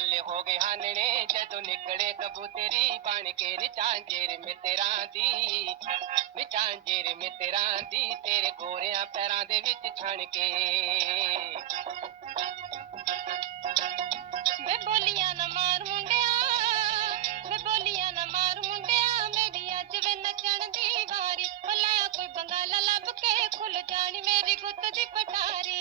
ਹੋ ਗਏ ਹਾਨਣੇ ਜਦੋਂ ਨਿਕਲੇ ਕਬੂਤਰੀ ਬਣ ਕੇ ਨੀ ਝਾਂਜਰ ਮਿੱਤਰਾਂ ਦੀ ਨੀ ਝਾਂਜਰ ਮਿੱਤਰਾਂ ਦੀ ਤੇਰੇ ਗੋਰਿਆਂ ਪੈਰਾਂ ਦੇ ਵਿੱਚ ਛਣ ਕੇ ਵੇ ਬੋਲੀਆਂ ਨਾ ਮਾਰ ਮੁੰਡਿਆ ਵੇ ਬੋਲੀਆਂ ਨਾ ਮਾਰ ਮੁੰਡਿਆ ਮੇਰੀ ਅੱਜ ਵੇ ਨੱਚਣ ਦੀ ਵਾਰੀ ਭਲਾ ਕੋਈ ਬੰਗਾਲਾ ਲੱਭ ਕੇ ਖੁੱਲ ਜਾਣੀ ਮੇਰੀ ਗੁੱਤ ਦੀ ਪਟਾਰੀ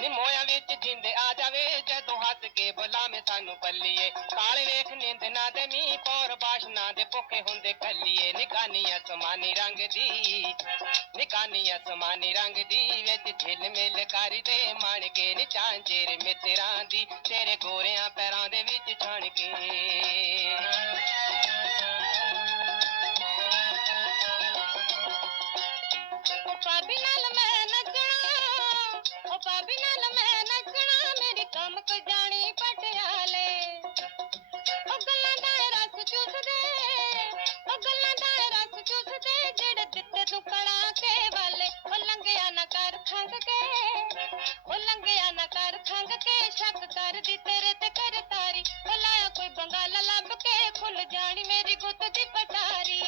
ਨੀ ਮੋਇਆ ਵਿੱਚ ਜਿੰਦੇ ਆ ਜਾਵੇ, ਜਦੋਂ ਹੱਸ ਕੇ ਬੁਲਾਵੇਂ ਸਾਨੂੰ ਬੱਲੀਏ। ਕਾਲੇ ਵੇਖ ਨਿੰਦ ਨਾ ਦੇ ਮੀ ਪੌਰ ਬਾਸ਼ਨਾ ਦੇ ਭੁੱਖੇ ਹੁੰਦੇ ਕੱਲੀਏ। ਨਿਗਾਨੀ ਅਸਮਾਨੀ ਰੰਗ ਦੀ, ਨਿਗਾਨੀ ਅਸਮਾਨੀ ਰੰਗ ਦੀ, ਵਿੱਚ ਝਿਲ ਮਿਲ ਕਰੀ ਦੇ ਮਾਣ ਕੇ ਨੀ ਚਾਂਜੇਰ ਮਿੱਤਰਾਂ ਦੀ। ਤੇਰੇ ਗੋਰਿਆਂ ਪੈਰਾਂ ਦੇ ਵਿੱਚ ਛਣ ਕੇ ਮੇਰੀ ਕਮਕ ਜਾਣੀ ਪਟਿਆਲੇ ਉਹ ਗੱਲਾਂ ਦਾ ਰਸ ਚੂਸਦੇ ਉਹ ਗੱਲਾਂ ਦਾ ਰਸ ਚੂਸਦੇ ਜਿਹੜੇ ਦਿੱਤੇ ਤੂੰ ਕੜਾ ਕੇ ਵਾਲੇ ਉਹ ਲੰਘਿਆ ਨਾ ਕਰ ਖੰਗ ਕੇ ਉਹ ਲੰਘਿਆ ਨਾ ਕਰ ਖੰਗ ਕੇ ਸ਼ੱਕ ਕਰਦੀ ਤੇਰੇ ਤੇ ਕਰ ਤਾਰੀ ਉਹ ਲਾਇਆ ਕੋਈ ਬੰਗਾਲਾ ਲੱਭ ਕੇ ਖੁੱਲ ਜਾਣੀ ਮੇਰੀ ਗੁੱਤ ਦੀ ਪਟਾਰੀ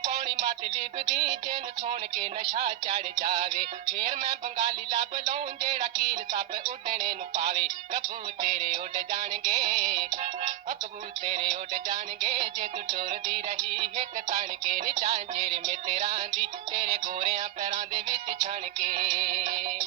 ਪੌਣੀ ਮਤ ਲਿਬਦੀ ਜਿਨ ਸੁਣ ਕੇ ਨਸ਼ਾ ਚੜ ਜਾਵੇ ਫੇਰ ਮੈਂ ਬੰਗਾਲੀ ਲੱਭ ਲਊਂ ਜਿਹੜਾ ਕੀਲ ਸੱਪ ਉੱਡਣੇ ਨੂੰ ਪਾਵੇ ਕਬੂਤਰੇ ਉੱਡ ਜਾਣਗੇ ਉਹ ਕਬੂਤਰੇ ਉੱਡ ਜਾਣਗੇ ਜੇ ਤੂੰ ਟੁਰਦੀ ਰਹੀ ਇੱਕ ਤਣ ਕੇ ਨੀ ਚਾਂਜਰ ਮਿੱਤਰਾਂ ਦੀ ਤੇਰੇ ਗੋਰਿਆਂ ਪੈਰਾਂ ਦੇ ਵਿੱਚ ਛਣ ਕੇ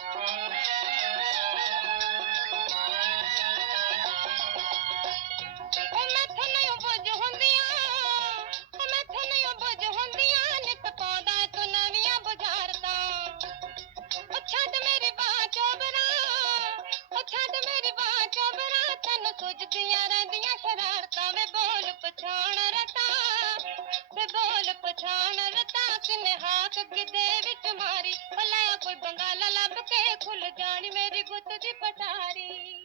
ਚੋਬਰਾ ਤੈਨੂੰ ਸੁਝਦੀਆਂ ਰਹਿੰਦੀਆਂ ਸ਼ਰਾਰਤਾਂ ਵੇ ਬੋਲ ਪਛਾਣ ਰਤਾ ਵੇ ਬੋਲ ਪਛਾਣ ਰਤਾ ਕਿਨੇ ਹਾਕ ਗਿੱਦੇ ਵਿੱਚ ਮਾਰੀ ਭਲਾ ਕੋਈ ਬੰਗਾਲਾ ਲੱਭ ਕੇ ਖੁੱਲ ਜਾਣੀ ਮੇਰੀ ਗੁੱਤ ਦੀ ਪਟਾਰੀ